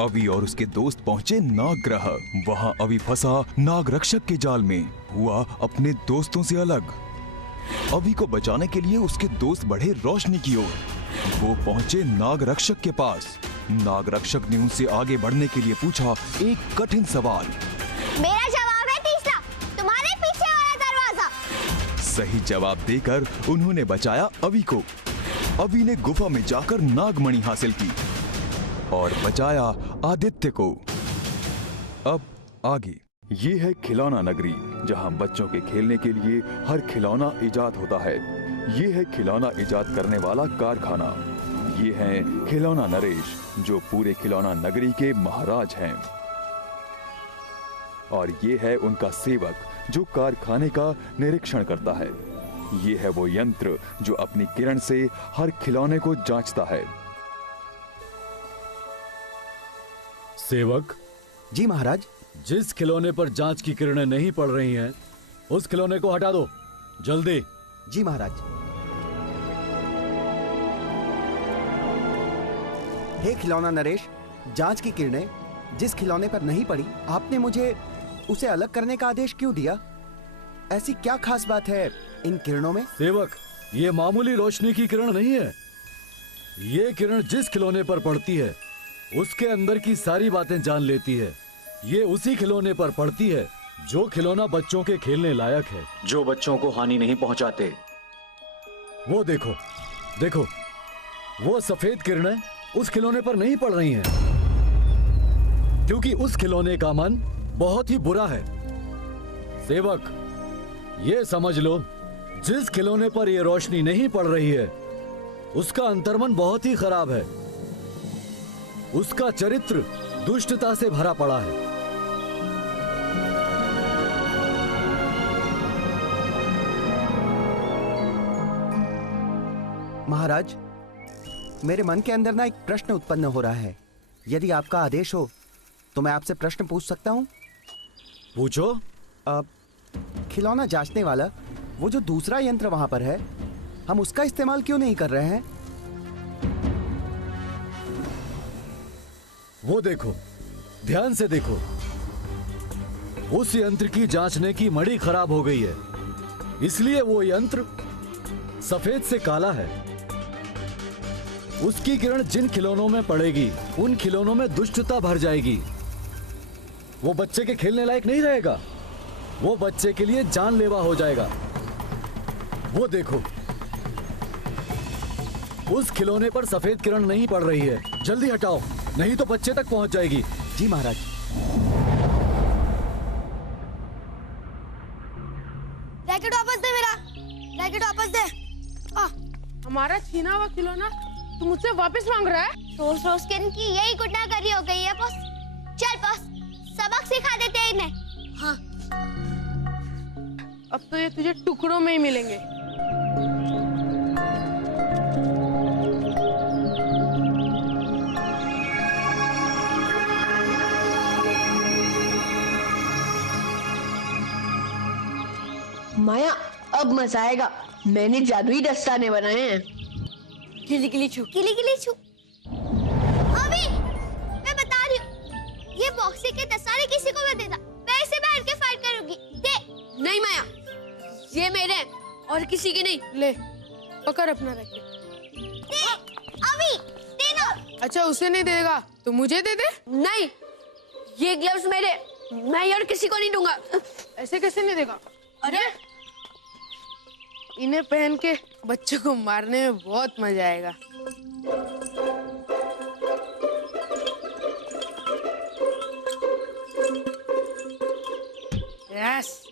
अवि और उसके दोस्त पहुंचे नाग ग्रह। वहां अवि फंसा नाग रक्षक के जाल में, हुआ अपने दोस्तों से अलग। अवि को बचाने के लिए उसके दोस्त बढ़े रोशनी की ओर। वो पहुंचे नाग रक्षक के पास। नाग रक्षक ने उनसे आगे बढ़ने के लिए पूछा एक कठिन सवाल। मेरा जवाब है तीसरा, तुम्हारे पीछे वाला दरवाजा। सही जवाब देकर उन्होंने बचाया अवि को। अवि ने गुफा में जाकर नागमणि हासिल की और बचाया आदित्य को। अब आगे। ये है खिलौना नगरी, जहां बच्चों के खेलने के लिए हर खिलौना इजाद होता है। ये है खिलौना इजाद करने वाला कारखाना। ये हैं खिलौना नरेश, जो पूरे खिलौना नगरी के महाराज हैं। और ये है उनका सेवक, जो कारखाने का निरीक्षण करता है। ये है वो यंत्र जो अपनी किरण से हर खिलौने को जांचता है। सेवक जी महाराज। जिस खिलौने पर जांच की किरणें नहीं पड़ रही हैं, उस खिलौने को हटा दो, जल्दी। जी महाराज। हे खिलौना नरेश, जांच की किरणें जिस खिलौने पर नहीं पड़ी, आपने मुझे उसे अलग करने का आदेश क्यों दिया? ऐसी क्या खास बात है इन किरणों में? सेवक, ये मामूली रोशनी की किरण नहीं है। ये किरण जिस खिलौने पर पड़ती है, उसके अंदर की सारी बातें जान लेती है। ये उसी खिलौने पर पड़ती है जो खिलौना बच्चों के खेलने लायक है, जो बच्चों को हानि नहीं पहुंचाते। वो देखो, देखो, वो सफेद किरणें उस खिलौने पर नहीं पड़ रही हैं, क्योंकि उस खिलौने का मन बहुत ही बुरा है। सेवक, ये समझ लो, जिस खिलौने पर ये रोशनी नहीं पड़ रही है, उसका अंतर्मन बहुत ही खराब है। उसका चरित्र दुष्टता से भरा पड़ा है। महाराज, मेरे मन के अंदर ना एक प्रश्न उत्पन्न हो रहा है। यदि आपका आदेश हो तो मैं आपसे प्रश्न पूछ सकता हूँ? पूछो। अब खिलौना जांचने वाला वो जो दूसरा यंत्र वहां पर है, हम उसका इस्तेमाल क्यों नहीं कर रहे हैं? वो देखो, ध्यान से देखो, उस यंत्र की जांचने की मड़ी खराब हो गई है, इसलिए वो यंत्र सफेद से काला है। उसकी किरण जिन खिलौनों में पड़ेगी, उन खिलौनों में दुष्टता भर जाएगी। वो बच्चे के खेलने लायक नहीं रहेगा, वो बच्चे के लिए जानलेवा हो जाएगा। वो देखो, उस खिलौने पर सफेद किरण नहीं पड़ रही है, जल्दी हटाओ, नहीं तो बच्चे तक पहुंच जाएगी। जी महाराज। रैकेट वापस दे मेरा, रैकेट वापस दे। हमारा छीना हुआ खिलौना तू मुझसे वापस मांग रहा है? रोज रोज के इनकी यही गुंडागर्दी हो गई है बॉस। चल बॉस, सबक सिखा देते हैं इन्हें। हाँ। अब तो ये तुझे टुकड़ों में ही मिलेंगे। माया, अब मजा आएगा। मैंने जादुई दस्ताने बनाए हैं। गिली गिली छू, गिली गिली छू। अभी मैं बता रही हूँ, ये बॉक्सिंग के दस्ताने किसी को मत देना, मैं इसे बैठ के फाइट करूंगी। दे। नहीं माया, ये मेरे हैं और किसी के नहीं। ले, पकड़ अपना रैकेट। दे अभी, दे ना। अच्छा, उसे नहीं देगा तो मुझे दे दे। नहीं, ये ग्लव्स मेरे, मैं यार किसी को नहीं दूंगा। ऐसे कैसे नहीं देगा? अरे, इन्हें पहन के बच्चों को मारने में बहुत मजा आएगा। यस।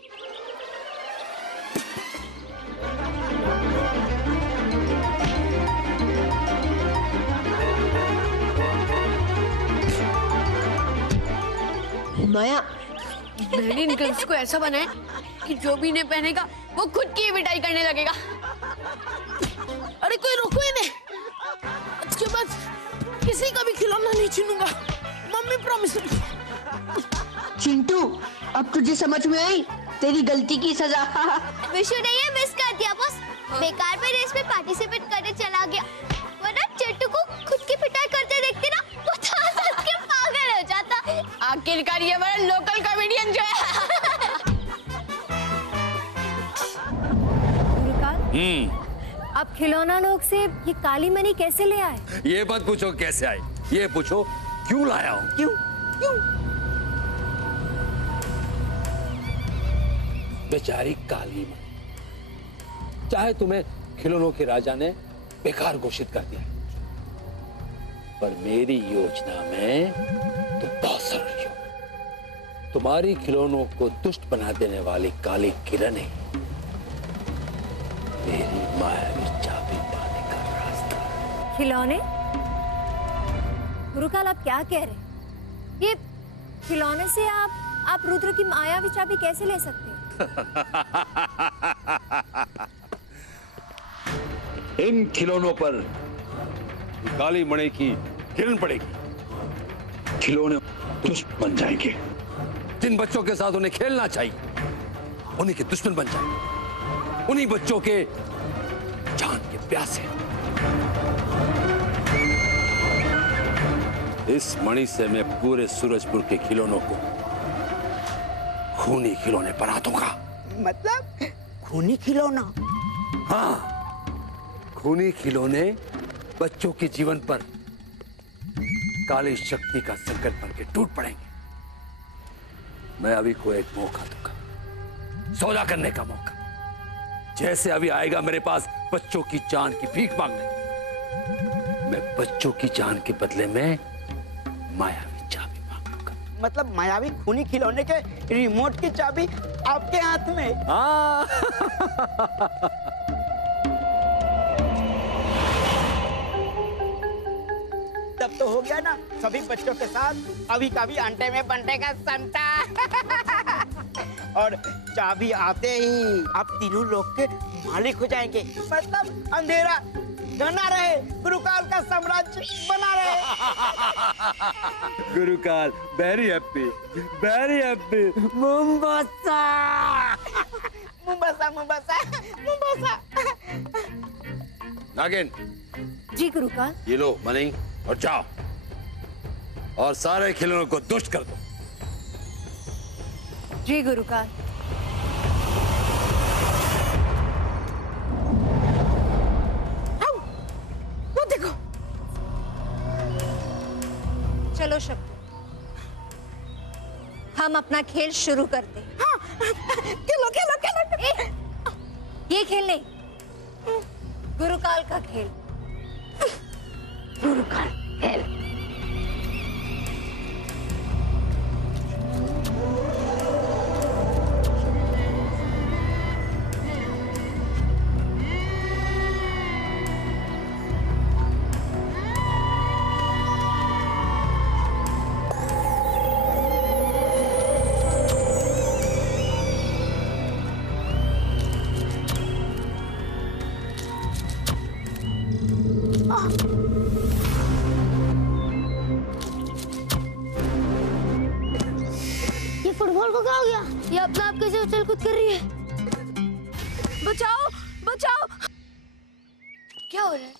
माया, मैंने इन ग्लव्स को ऐसा बनाया कि जो भी इन्हें पहनेगा वो खुद की पिटाई करने लगेगा। अरे कोई रोको इन्हें। इसके बाद किसी का भी खिलौना नहीं छीनूंगा, मम्मी प्रॉमिस। चिंटू, अब तुझे समझ में आई तेरी गलती की सजा। विशु ने ये मिस कर दिया बॉस। बेकार में रेस में पार्टिसिपेट करने चला गया, वरना चिंटू को खुद की खिलौना लोग से ये काली मणि कैसे ले आए? ये मत पूछो कैसे आई, ये पूछो क्यों लाया हूं। क्यों क्यों? बेचारी काली मणि, चाहे तुम्हें खिलौनों के राजा ने बेकार घोषित कर दिया, पर मेरी योजना में तुम बहुत सरल हो। तुम्हारी खिलौनों को दुष्ट बना देने वाली काली किरणें मेरी मायावी चाबी पाने का रास्ता। खिलौने? गुरुकाल आप क्या कह रहे हैं? ये खिलौने से आप रुद्र की मायावी चाबी कैसे ले सकते हैं? इन खिलौनों पर काली मणि की किरण पड़ेगी, खिलौने दुष्ट बन जाएंगे। जिन बच्चों के साथ उन्हें खेलना चाहिए उन्हीं के दुश्मन बन जाएंगे, उन्हीं बच्चों के जान के प्यासे। इस मणि से मैं पूरे सूरजपुर के खिलौनों को खूनी खिलौने बना दूंगा। मतलब खूनी खिलौना? हाँ, खूनी खिलौने बच्चों के जीवन पर काली शक्ति का संकट बन के टूट पड़ेंगे। मैं अभी को एक मौका दूंगा, सौदा करने का मौका। जैसे अभी आएगा मेरे पास बच्चों की जान की भीख मांगने, मैं बच्चों की जान के बदले में मायावी चाबी मांगूंगा। मतलब मायावी खूनी खिलौने के रिमोट की चाबी आपके हाथ में? हाँ। तब तो हो गया ना सभी बच्चों के साथ अभी का भी अंटे में बंटे का संता। और चाबी आते ही आप तीनों लोग के मालिक हो जाएंगे। मतलब अंधेरा घना रहे, गुरुकाल का साम्राज्य बना रहे। गुरुकाल वेरी हैप्पी, वेरी हैप्पी। मुंबसा मुंबसा मुंबसा मुंबसा। नागिन, जी गुरुकाल। ये लो मनी और जाओ और सारे खिलौनों को दुष्ट कर दो। जी गुरुकाल। वो देखो। चलो शक्ति, हम अपना खेल शुरू करते हैं। हाँ, खेलो खेलो खेलो। ये खेल नहीं, गुरुकाल का खेल। गुरुकाल खेल। फुटबॉल को क्या हो गया? ये अपने आप कैसे उछल कूद कर रही है? बचाओ बचाओ। क्या हो रहा है?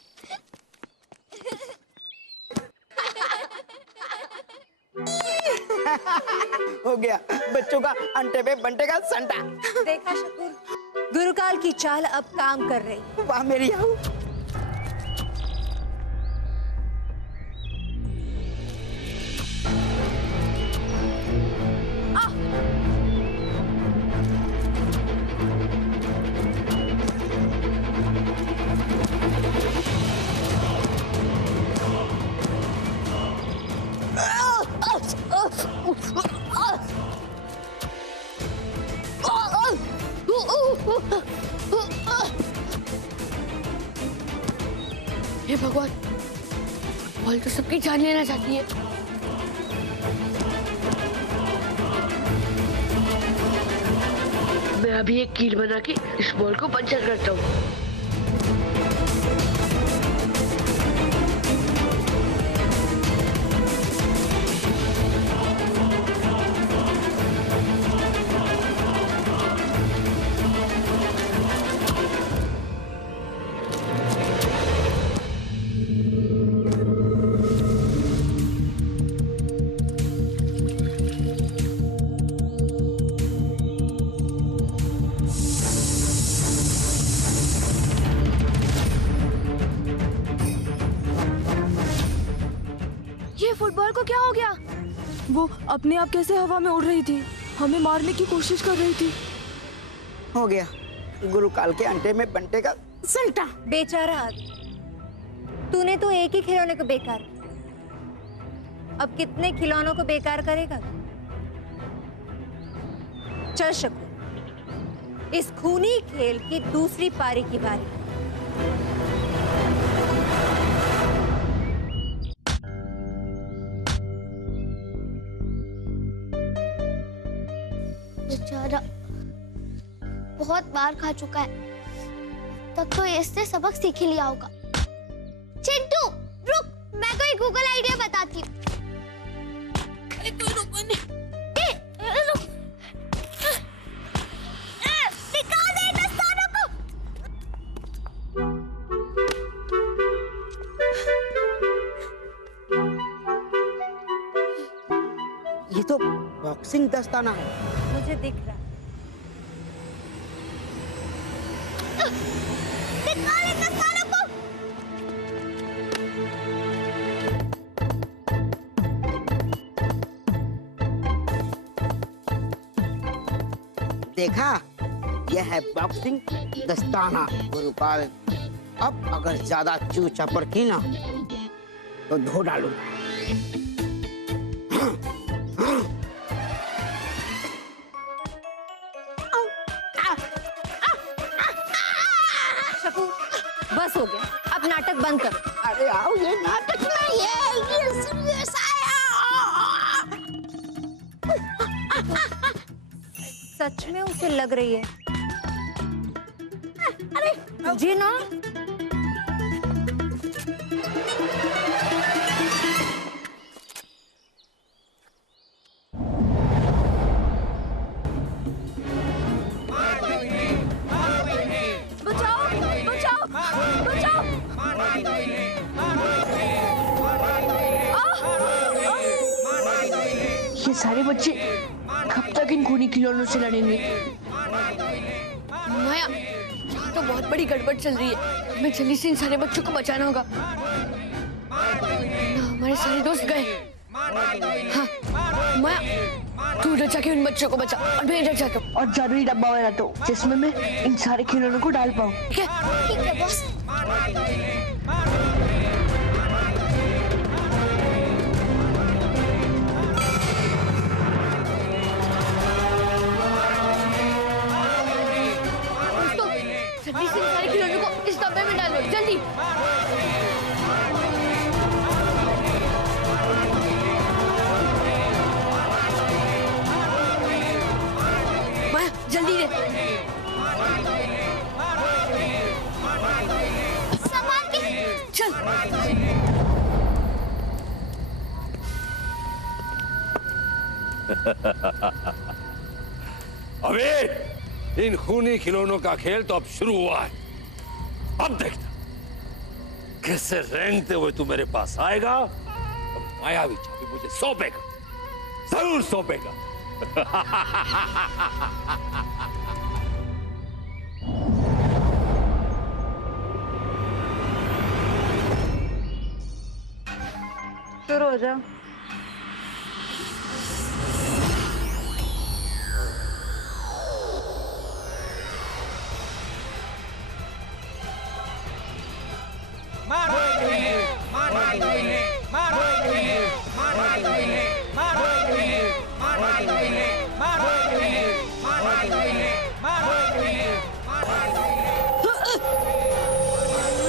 हो गया बच्चों का अंटे में बंटे का संता। देखा शकूर, गुरुकाल की चाल अब काम कर रही। वाह मेरी आहू। हे भगवान, बॉल तो सबकी जान लेना चाहती है। मैं अभी एक कील बना के इस बॉल को पंचर करता हूँ। फुटबॉल को क्या हो गया? वो अपने आप कैसे हवा में उड़ रही थी, हमें मारने की कोशिश कर रही थी। हो गया गुरुकाल के अंडे में बंटे का संटा। बेचारा तूने तो एक ही खिलौने को बेकार, अब कितने खिलौनों को बेकार करेगा? चल शकु, इस खूनी खेल की दूसरी पारी की बारी। बेचारा बहुत बार खा चुका है, तब तो इससे सबक सीख ही लिया होगा। चिंटू रुक, मैं कोई गूगल आइडिया बताती हूँ। अरे कोई रुको नहीं। रुक, निकाल दे दस्तानों को। ये तो बॉक्सिंग दस्ताना है। मुझे दिख रहा है। निकाल दे दस्तानों को। देखा, यह है बॉक्सिंग दस्ताना गुरुकाल। अब अगर ज्यादा चू चापर की ना तो धो डालू। शकु, बस हो गया, अब नाटक बंद करो। अरे आओ, ये नाटक नहीं है, ये सीरियस है। सच में उसे लग रही है। अरे मुझे ना बचाओ बचाओ बचाओ। ये सारे बच्चे कब तक इन खूनी खिलौनों से लड़ेंगे? माया, तो बहुत बड़ी गड़बड़ चल रही है। हमें जल्दी से इन सारे बच्चों को बचाना होगा। हमारे सारे दोस्त गए। हाँ, माया, तू इधर जाके उन बच्चों को बचा और मैं इधर जाता हूँ। और जरूरी डब्बा बना दो जिसमें मैं इन सारे खिलौनों को डाल पाऊँ। ठीक है? ठीक है बॉस। जल्दी से इन सारे खिलौनों को इस डब्बे में डालो, जल्दी। माया, जल्दी दे। संभाल के। चल। अबे, इन खूनी खिलौनों का खेल तो अब शुरू हुआ है। अब देखना कैसे रेंगते हुए तू मेरे पास आएगा और मायावी चाबी मुझे सौंपेगा, जरूर सौंपेगा। शुरू हो जाओ।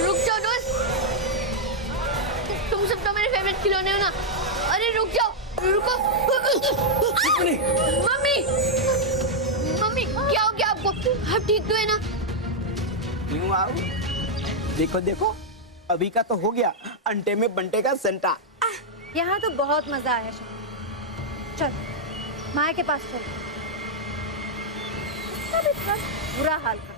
रुक जाओ दोस्त, तुम सब तो मेरे फेवरेट खिलौने हो ना। अरे रुक जाओ, रुको। मम्मी, मम्मी क्या हो गया आपको? आप ठीक तो है ना? क्यों आओ? देखो देखो, अभी का तो हो गया अंडे में बंटे का संटा। यहाँ तो बहुत मजा आया। चल माया के पास चल, इसका भी थोड़ा बुरा हाल कर।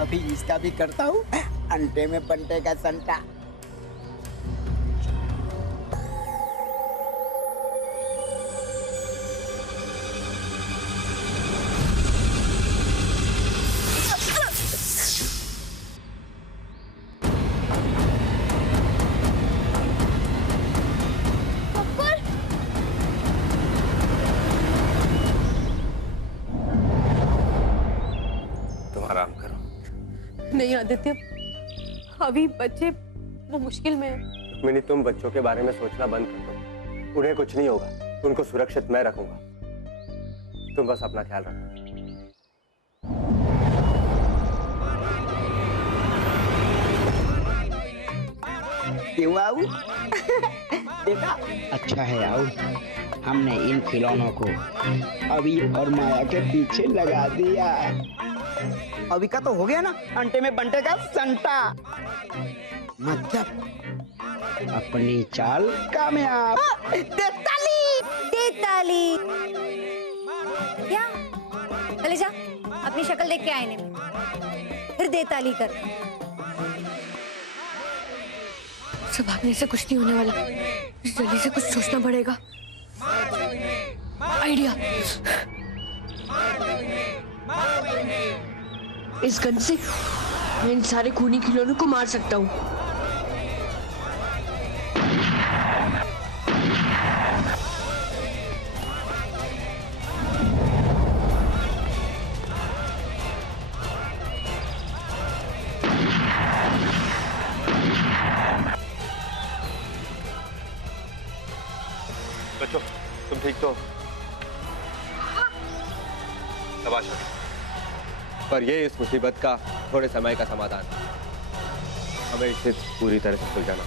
अभी इसका भी करता हूँ अंडे में बंटे का संटा। नहीं आदित्य, अभी बच्चे वो मुश्किल में है। रुक्मिणी, तुम बच्चों के बारे में सोचना बंद कर दो। उन्हें कुछ नहीं होगा, उनको सुरक्षित मैं रखूंगा। तुम बस अपना ख्याल रखो। क्यों आऊ? देखा, अच्छा है आओ, हमने इन खिलौनों को अभी और माया के पीछे लगा दिया। अभी का तो हो गया ना अंटे में बंटे का संटा। मतलब अपनी चाल कामयाब। देताली क्या? चले जा, अपनी शक्ल देख के आईने में, फिर देताली कर। सब भागने से कुछ नहीं होने वाला, जल्दी से कुछ सोचना पड़ेगा। आइडिया, इस गन से मैं इन सारे खूनी खिलौनों को मार सकता हूँ। बच्चों, तुम ठीक तो? शाबाश। पर ये इस मुसीबत का थोड़े समय का समाधान है। हमें इसे पूरी तरह से सुलझाना।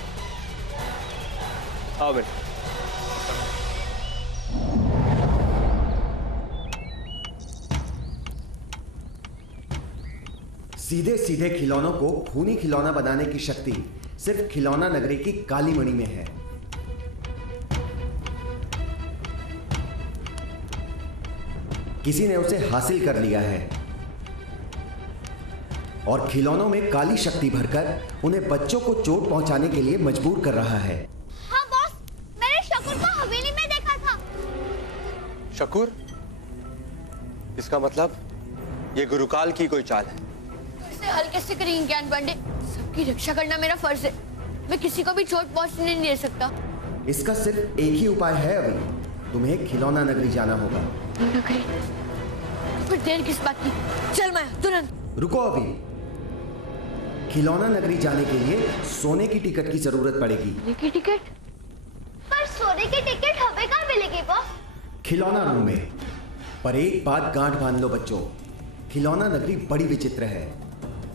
आओ बेटा। सीधे सीधे खिलौनों को खूनी खिलौना बनाने की शक्ति सिर्फ खिलौना नगरी की काली मणि में है। किसी ने उसे हासिल कर लिया है और खिलौनों में काली शक्ति भरकर उन्हें बच्चों को चोट पहुंचाने के लिए मजबूर कर रहा है। हाँ बॉस, मैंने शकूर को हवेली में देखा था। शकूर? इसका मतलब ये गुरुकाल की कोई चाल है। इसे हल्के से करेंगे ज्ञान पांडे, सबकी रक्षा करना मेरा फर्ज है। मैं किसी को भी चोट पहुंचने नहीं दे सकता। इसका सिर्फ एक ही उपाय है अभी, तुम्हें खिलौना नगरी जाना होगा। नगरी? तो फिर देर किस बात की? चल मैं तुरंत। रुको अभी, खिलौना नगरी जाने के लिए सोने की टिकट की जरूरत पड़ेगी। सोने की टिकट? पर सोने की टिकट हमें कहाँ मिलेगी बॉस? खिलौना रूम में। पर एक बात गांठ बांध लो बच्चों, खिलौना नगरी बड़ी विचित्र है।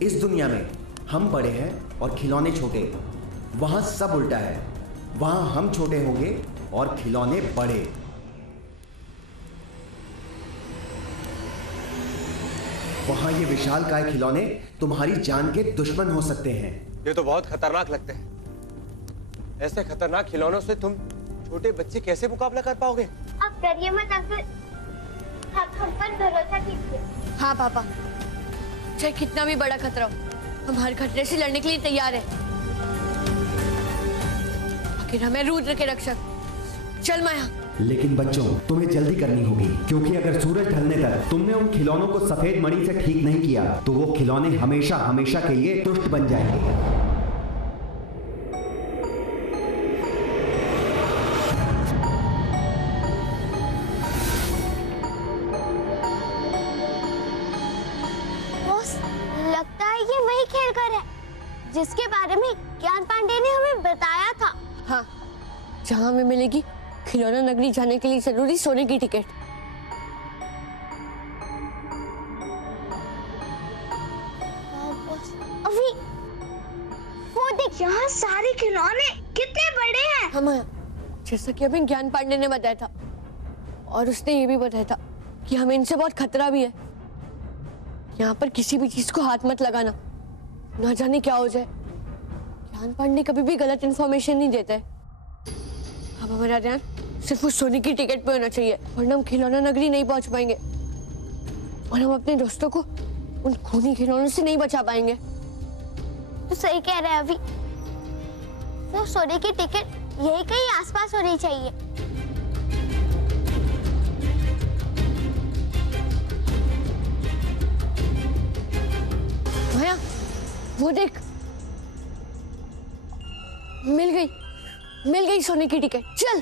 इस दुनिया में हम बड़े हैं और खिलौने छोटे, वहां सब उल्टा है। वहां हम छोटे होंगे और खिलौने बड़े। वहां ये विशालकाय खिलौने तुम्हारी जान के दुश्मन हो सकते हैं। ये तो बहुत खतरनाक लगते हैं। ऐसे खतरनाक खिलौनों से तुम छोटे बच्चे कैसे मुकाबला कर पाओगे? आप डरिए मत अंकल, आप हम पर भरोसा कीजिए। हाँ पापा, चाहे कितना भी बड़ा खतरा हो, हम हर खतरे से लड़ने के लिए तैयार हैं। आखिर हमें रुद्र के रक्षक। चल माया। लेकिन बच्चों, तुम्हें जल्दी करनी होगी, क्योंकि अगर सूरज ढलने तक तुमने उन खिलौनों को सफेद मणि से ठीक नहीं किया तो वो खिलौने हमेशा हमेशा के लिए दुष्ट बन जाएंगे। बॉस, लगता है ये वही खेल घर है जिसके बारे में ज्ञान पांडे ने हमें बताया था। हाँ, जहाँ हमें मिलेगी खिलौना नगरी जाने के लिए जरूरी सोने की टिकट। अभी वो देख, यहाँ सारे खिलौने कितने बड़े हैं। हम जैसा कि हमें ज्ञान पांडे ने बताया था, और उसने ये भी बताया था कि हमें इनसे बहुत खतरा भी है। यहाँ पर किसी भी चीज को हाथ मत लगाना, ना जाने क्या हो जाए। ज्ञान पांडे कभी भी गलत इंफॉर्मेशन नहीं देते। अब हमारा ध्यान सिर्फ उस सोने की टिकट पे होना चाहिए, वरना हम खिलौना नगरी नहीं पहुंच पाएंगे और हम अपने दोस्तों को उन खूनी खिलौनों से नहीं बचा पाएंगे। तो सही कह रहे हैं अभी, वो सोने की टिकट यही कहीं आसपास होनी चाहिए। माया, वो देख, मिल गई सोने की टिकट। चल।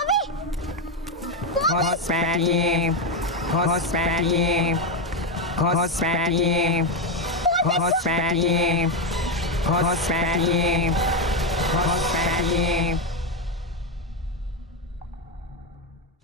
अभी घुसपैठिए घुसपैठिए घुसपैठिए घुसपैठिए घुसपैठिए घुसपैठिए